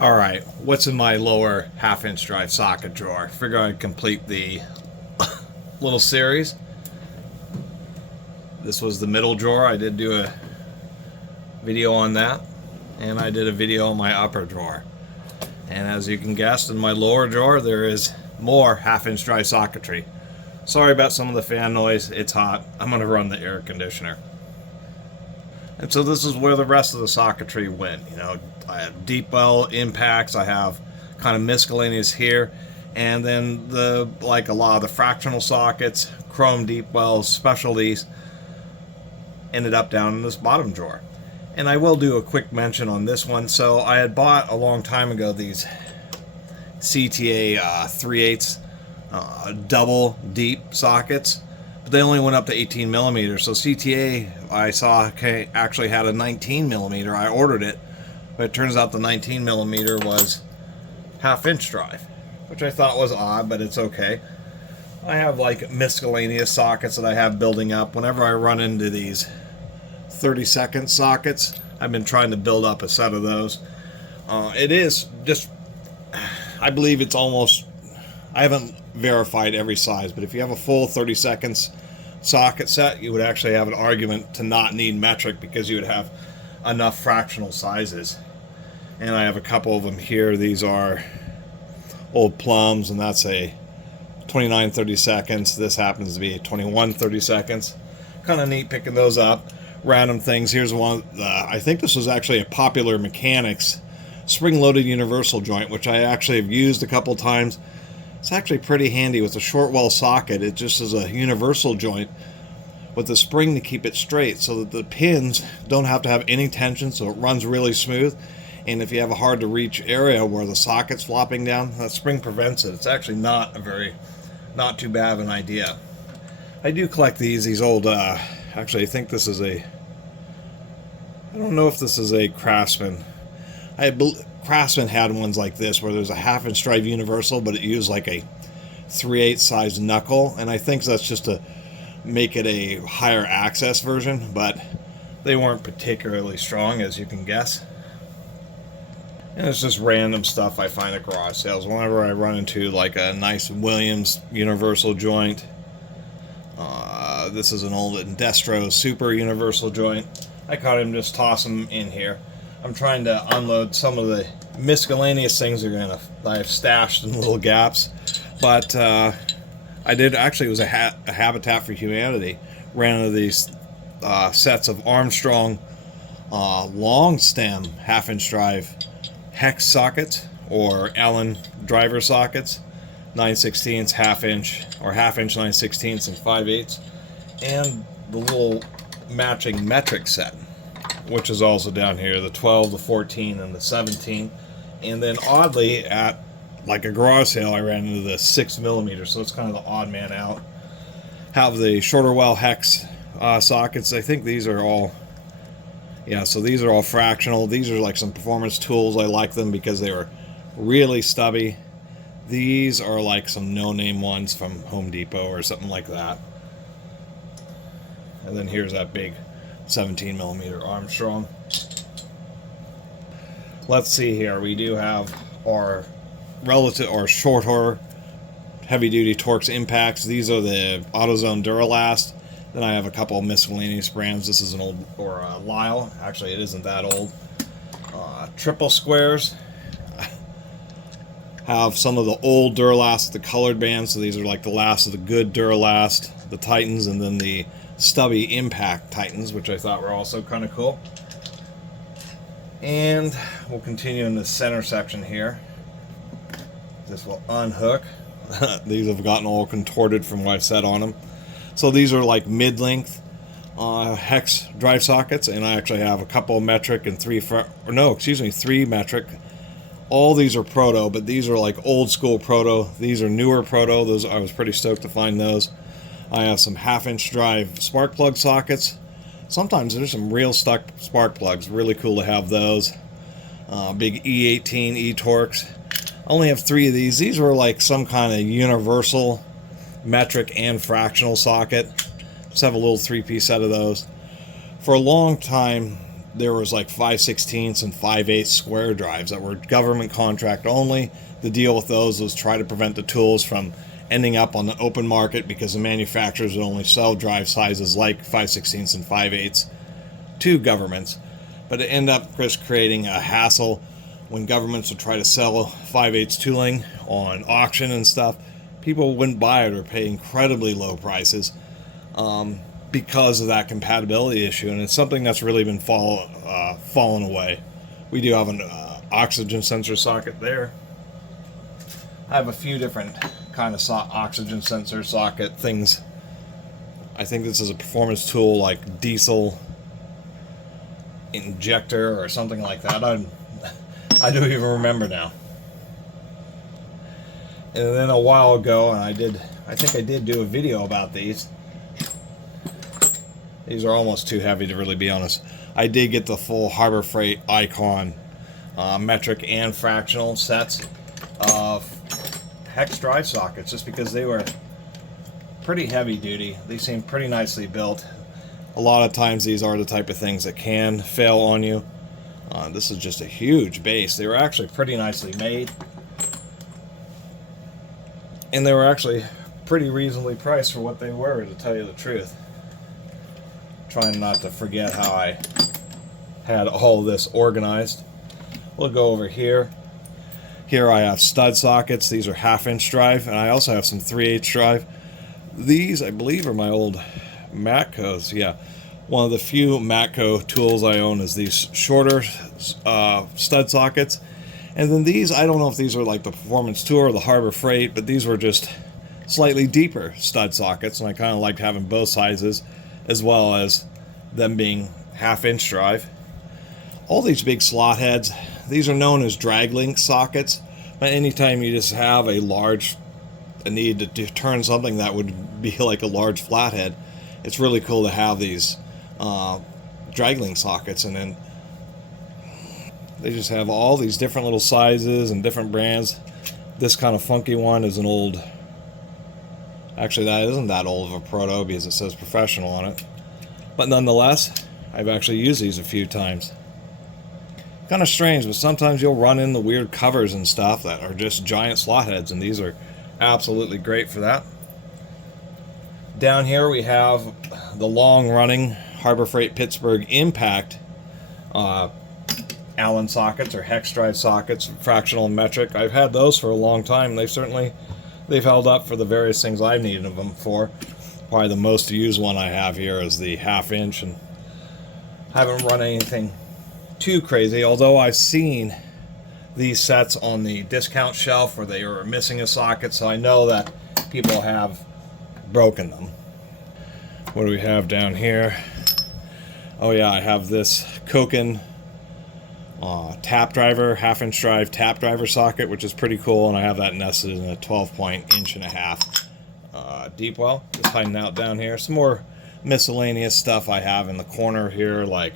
Alright, what's in my lower half-inch drive socket drawer? Figure I'd complete the little series. This was the middle drawer. I did do a video on that. And I did a video on my upper drawer. And as you can guess, in my lower drawer there is more half-inch drive socketry. Sorry about some of the fan noise. It's hot. I'm going to run the air conditioner. And so this is where the rest of the socketry went. You know, I have deep well impacts. I have kind of miscellaneous here, and then like a lot of the fractional sockets, chrome deep wells, specialties, ended up down in this bottom drawer. And I will do a quick mention on this one. So I had bought a long time ago these CTA 3/8 double deep sockets. They only went up to 18 millimeters, so CTA I saw actually had a 19 millimeter. I ordered it, but it turns out the 19 millimeter was half-inch drive, which I thought was odd, but it's okay. I have like miscellaneous sockets that I have building up. Whenever I run into these 30-second sockets, I've been trying to build up a set of those. It is just, I believe it's almost, I haven't verified every size, but if you have a full 30 seconds socket set, you would actually have an argument to not need metric because you would have enough fractional sizes. And I have a couple of them here. These are old plums, and that's a 29 30 seconds. This happens to be a 21 30 seconds. Kind of neat picking those up. Random things. Here's one. I think this was actually a Popular Mechanics spring-loaded universal joint, which I actually have used a couple times. It's actually pretty handy with a short well socket. It just is a universal joint with a spring to keep it straight so that the pins don't have to have any tension, so it runs really smooth. And if you have a hard to reach area where the socket's flopping down, that spring prevents it. It's actually not too bad of an idea. I do collect these old, actually I think this is I don't know if this is a Craftsman. Craftsman had ones like this where there's a half-inch drive universal, but it used like a 3/8 size knuckle, and I think that's just to make it a higher access version, but they weren't particularly strong, as you can guess. And it's just random stuff I find at garage sales. Whenever I run into like a nice Williams universal joint, this is an old Indestro Super universal joint. I caught him, just toss them in here. I'm trying to unload some of the miscellaneous things I've stashed in little gaps, but I did actually, it was a Habitat for Humanity. Ran into these sets of Armstrong long stem half-inch drive hex sockets or Allen driver sockets, 9/16, half-inch, or half-inch 9/16 and 5/8, and the little matching metric set, which is also down here, the 12, the 14, and the 17. And then oddly, at like a garage sale, I ran into the 6 millimeter, so it's kind of the odd man out. Have the shorter well hex sockets. I think these are all, yeah, so these are all fractional. These are like some performance tools. I like them because they were really stubby. These are like some no-name ones from Home Depot or something like that. And then here's that big 17 millimeter Armstrong. Let's see here. We do have our shorter heavy-duty Torx impacts. These are the AutoZone Duralast. Then I have a couple of miscellaneous brands. This is an old, or Lyle. Actually, it isn't that old. Triple squares. Have some of the old Duralast, the colored bands. So these are like the last of the good Duralast, the Titans, and then the stubby impact Titans, which I thought were also kind of cool. And we'll continue in the center section here. This will unhook. These have gotten all contorted from what I've said on them. So these are like mid-length hex drive sockets, and I actually have a couple metric and three metric. All these are proto, but these are like old school proto. These are newer proto. Those, I was pretty stoked to find those. I have some half-inch drive spark plug sockets. Sometimes there's some real stuck spark plugs. Really cool to have those. Big E18 E-Torx. I only have 3 of these. These were like some kind of universal metric and fractional socket. Just have a little 3-piece set of those. For a long time, there was like 5/16 and 5/8 square drives that were government contract only. The deal with those was try to prevent the tools from ending up on the open market, because the manufacturers would only sell drive sizes like 5/16 and 5/8 to governments. But it ended up just creating a hassle when governments would try to sell 5/8 tooling on auction and stuff. People wouldn't buy it or pay incredibly low prices because of that compatibility issue, and it's something that's really been fallen away. We do have an oxygen sensor socket there. I have a few different kind of oxygen sensor socket things. I think this is a performance tool like diesel injector or something like that. I don't even remember now. And then a while ago, and I think I did do a video about these. These are almost too heavy to really be honest. I did get the full Harbor Freight Icon metric and fractional sets of hex drive sockets, just because they were pretty heavy duty. They seem pretty nicely built. A lot of times these are the type of things that can fail on you. This is just a huge base. They were actually pretty nicely made, and they were actually pretty reasonably priced for what they were, to tell you the truth. Trying not to forget how I had all this organized. We'll go over here. Here I have stud sockets. These are 1/2-inch drive, and I also have some 3/8 drive. These, I believe, are my old Matcos. Yeah, one of the few Matco tools I own is these shorter stud sockets. And then these, I don't know if these are like the Performance Tour or the Harbor Freight, but these were just slightly deeper stud sockets, and I kind of liked having both sizes, as well as them being 1/2-inch drive. All these big slot heads, these are known as drag link sockets, but anytime you just have a need to turn something that would be like a large flathead, it's really cool to have these drag link sockets. And then they just have all these different little sizes and different brands. This kind of funky one is an old, actually that isn't that old of a proto because it says professional on it, but nonetheless I've actually used these a few times. Kind of strange, but sometimes you'll run into weird covers and stuff that are just giant slot heads, and these are absolutely great for that. Down here we have the long-running Harbor Freight Pittsburgh Impact Allen sockets, or hex drive sockets, fractional and metric. I've had those for a long time. They've held up for the various things I've needed them for. Probably the most used one I have here is the 1/2-inch, and haven't run anything too crazy, although I've seen these sets on the discount shelf where they were missing a socket, so I know that people have broken them. What do we have down here? Oh yeah, I have this Koken tap driver, 1/2-inch drive tap driver socket, which is pretty cool, and I have that nested in a 12-point 1.5-inch deep well. Just hiding out down here. Some more miscellaneous stuff I have in the corner here, like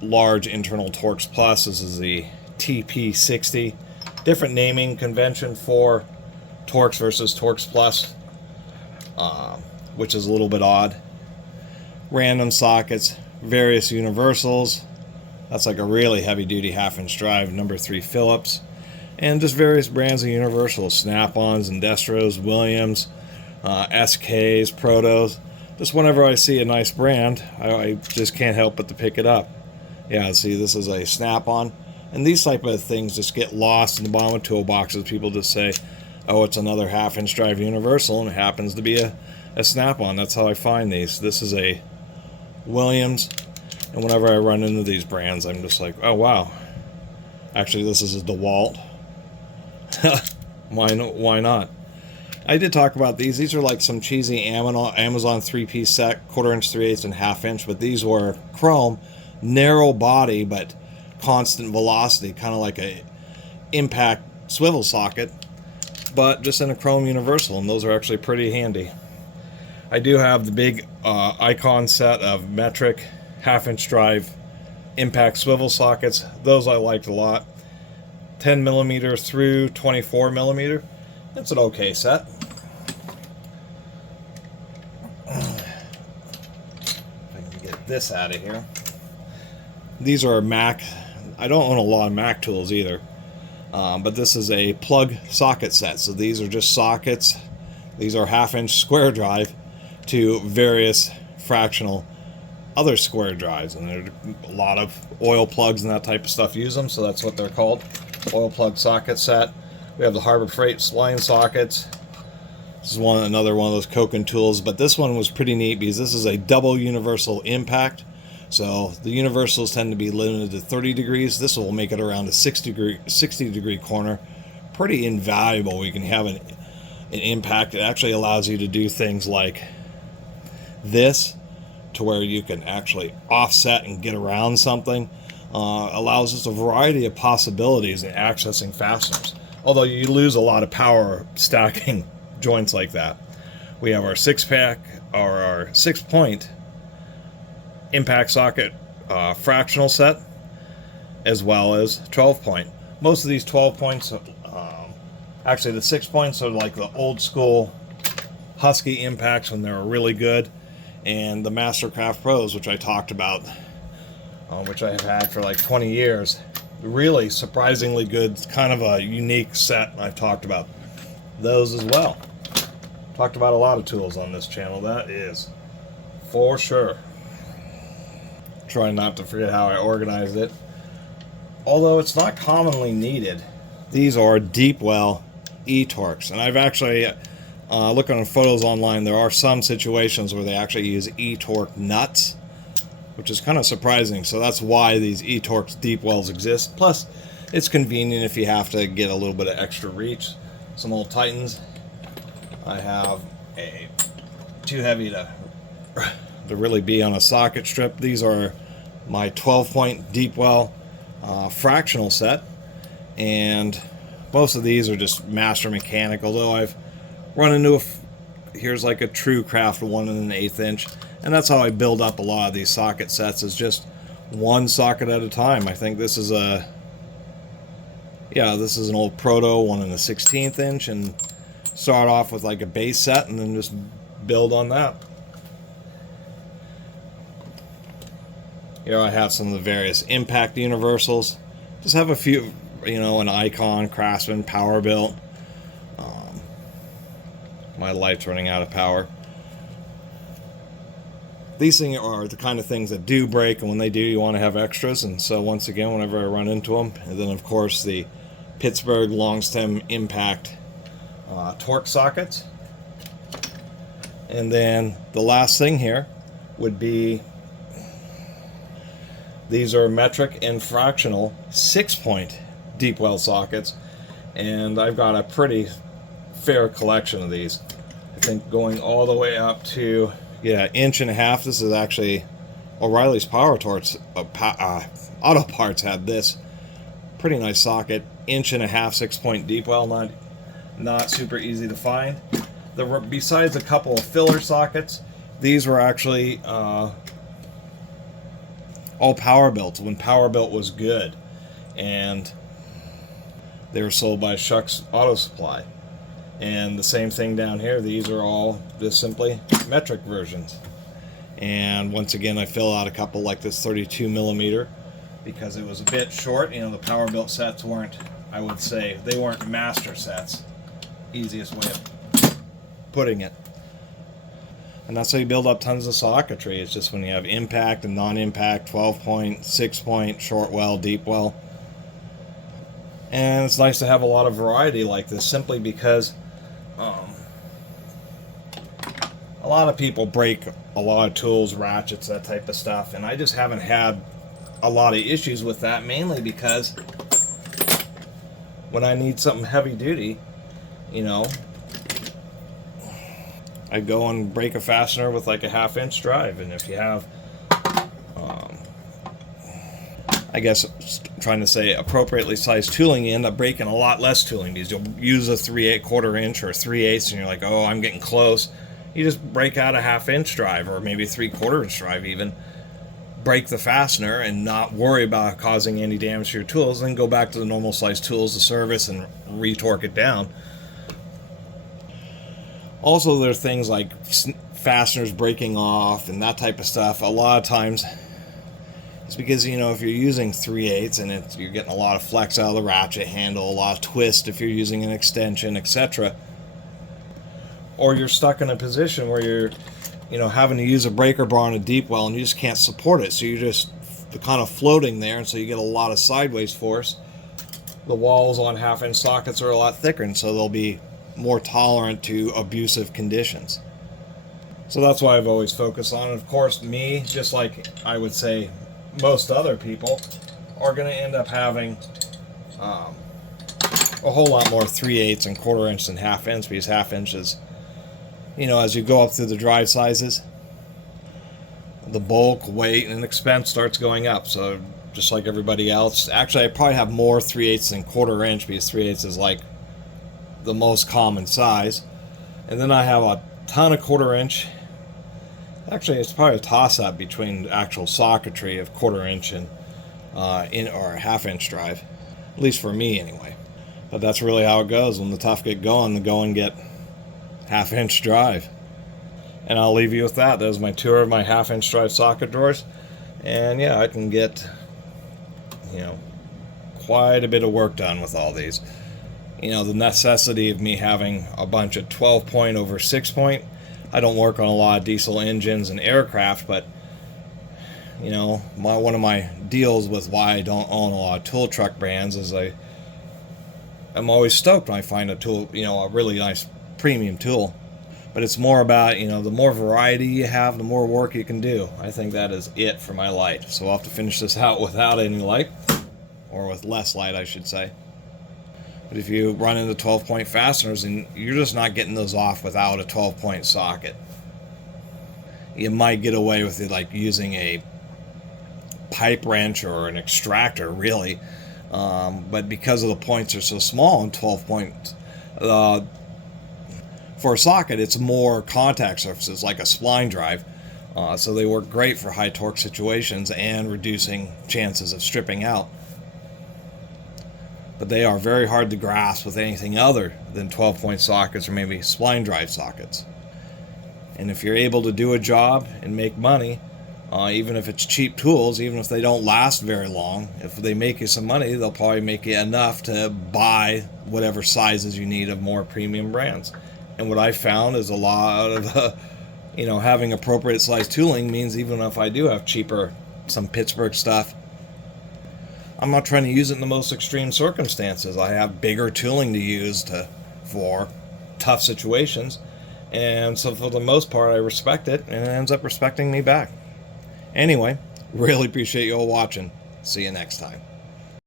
large internal Torx Plus. This is the TP60. Different naming convention for Torx versus Torx Plus, which is a little bit odd. Random sockets, various universals. That's like a really heavy duty 1/2-inch drive, number 3 Phillips, and just various brands of universals, Snap-ons, Indestros, Williams, SKs, Protos. Just whenever I see a nice brand, I just can't help but to pick it up. Yeah, see, this is a Snap-on, and these type of things just get lost in the bottom of toolboxes. People just say, oh, it's another 1/2-inch drive universal, and it happens to be a Snap-on. That's how I find these. This is a Williams, and whenever I run into these brands, I'm just like, oh wow. Actually, this is a DeWalt. Why not? I did talk about these. These are like some cheesy Amazon 3-piece set, 1/4-inch, 3/8, and 1/2-inch, but these were chrome, narrow body, but constant velocity, kind of like a impact swivel socket, but just in a chrome universal, and those are actually pretty handy. I do have the big Icon set of metric 1/2-inch drive impact swivel sockets. Those I liked a lot. 10mm through 24mm. It's an okay set. If I can get this out of here. These are Mac. I don't own a lot of Mac tools either, but this is a plug socket set. So these are just sockets. These are 1/2-inch square drive to various fractional other square drives, and there are a lot of oil plugs and that type of stuff use them, so that's what they're called, oil plug socket set. We have the Harbor Freight spline sockets. This is another one of those Koken tools, but this one was pretty neat because this is a double universal impact. So the universals tend to be limited to 30 degrees. This will make it around a 60 degree corner. Pretty invaluable. We can have an impact. It actually allows you to do things like this, to where you can actually offset and get around something. Allows us a variety of possibilities in accessing fasteners, although you lose a lot of power stacking joints like that. We have our 6-pack or our 6-point impact socket fractional set, as well as 12-point. Most of these 12 points, actually the 6 points are like the old school Husky impacts when they were really good, and the Mastercraft Pros, which I talked about, which I have had for like 20 years. Really surprisingly good. It's kind of a unique set. I've talked about those as well. Talked about a lot of tools on this channel, that is for sure. Trying not to forget how I organized it. Although it's not commonly needed. These are deep well E-torques, and I've actually looking at photos online, there are some situations where they actually use E-torque nuts, which is kind of surprising. So that's why these E-torques deep wells exist. Plus, it's convenient if you have to get a little bit of extra reach. Some old Titans. I have a too heavy to really be on a socket strip. These are my 12-point deep well fractional set, and most of these are just master mechanic, although I've run into here's like a true craft 1 1/8 inch, and that's how I build up a lot of these socket sets, is just one socket at a time. I think this is this is an old proto 1 1/16 inch, and start off with like a base set and then just build on that. Here I have some of the various impact universals. Just have a few, an Icon, Craftsman, Powerbuilt. My light's running out of power. These things are the kind of things that do break, and when they do, you want to have extras. And so once again, whenever I run into them, and then of course the Pittsburgh long stem impact torque sockets. And then the last thing here would be, these are metric and fractional 6-point deep well sockets, and I've got a pretty fair collection of these. I think going all the way up to 1.5 inches. This is actually O'Reilly's Power Torch Auto Parts had this pretty nice socket, 1.5 inch 6-point deep well, not super easy to find. There were, besides a couple of filler sockets, these were actually all Powerbuilt when Powerbuilt was good, and they were sold by Shuck's Auto Supply. And the same thing down here, these are all just simply metric versions. And once again, I fill out a couple like this 32 millimeter because it was a bit short. The Powerbuilt sets weren't, I would say, they weren't master sets. Easiest way of putting it. And that's how you build up tons of socketry. It's just when you have impact and non-impact, 12-point, 6-point, short well, deep well. And it's nice to have a lot of variety like this, simply because a lot of people break a lot of tools, ratchets, that type of stuff, and I just haven't had a lot of issues with that, mainly because when I need something heavy duty, I go and break a fastener with like a 1/2 inch drive. And if you have I guess trying to say appropriately sized tooling, you end up breaking a lot less tooling because you'll use a 3/8 inch or 3/8, and you're like, oh, I'm getting close. You just break out a 1/2 inch drive, or maybe 3/4 inch drive even, break the fastener and not worry about causing any damage to your tools, then go back to the normal size tools to service and retorque it down. Also, there are things like fasteners breaking off and that type of stuff. A lot of times It's because, you know, if you're using 3/8 and you're getting a lot of flex out of the ratchet handle, a lot of twist if you're using an extension, etc., or you're stuck in a position where you're, you know, having to use a breaker bar on a deep well and you just can't support it, so you're just kind of floating there, and so you get a lot of sideways force. The walls on 1/2-inch sockets are a lot thicker, and so they'll be more tolerant to abusive conditions. So that's why I've always focused on it. Of course, me, just like I would say most other people, are going to end up having a whole lot more 3/8 and 1/4-inch than 1/2-inch, because 1/2-inch is, you know, as you go up through the drive sizes, the bulk, weight, and expense starts going up. So just like everybody else, actually I probably have more 3/8 than 1/4-inch, because 3/8 is like the most common size. And then I have a ton of 1/4-inch. Actually, it's probably a toss-up between actual socketry of 1/4-inch and in or 1/2-inch drive, at least for me anyway. But that's really how it goes. When the tough get going, the going get 1/2-inch drive. And I'll leave you with that. That was my tour of my 1/2-inch drive socket drawers. And yeah, I can get, you know, quite a bit of work done with all these. You know, the necessity of me having a bunch of 12-point over 6-point. I don't work on a lot of diesel engines and aircraft, but, you know, one of my deals with why I don't own a lot of tool truck brands is I'm always stoked when I find a tool, you know, a really nice premium tool. But it's more about, you know, the more variety you have, the more work you can do. I think that is it for my light. So I'll have to finish this out without any light, or with less light, I should say. But if you run into 12-point fasteners, and you're just not getting those off without a 12-point socket. You might get away with it like using a pipe wrench or an extractor, really. But because of the points are so small on 12 points, for a socket, it's more contact surfaces, like a spline drive. So they work great for high torque situations and reducing chances of stripping out. But they are very hard to grasp with anything other than 12-point sockets or maybe spline drive sockets. And if you're able to do a job and make money, even if it's cheap tools, even if they don't last very long, if they make you some money, they'll probably make you enough to buy whatever sizes you need of more premium brands. And what I found is a lot of, you know, having appropriate size tooling means even if I do have cheaper, some Pittsburgh stuff, I'm not trying to use it in the most extreme circumstances. I have bigger tooling to use for tough situations. And so for the most part, I respect it, and it ends up respecting me back. Anyway, really appreciate you all watching. See you next time.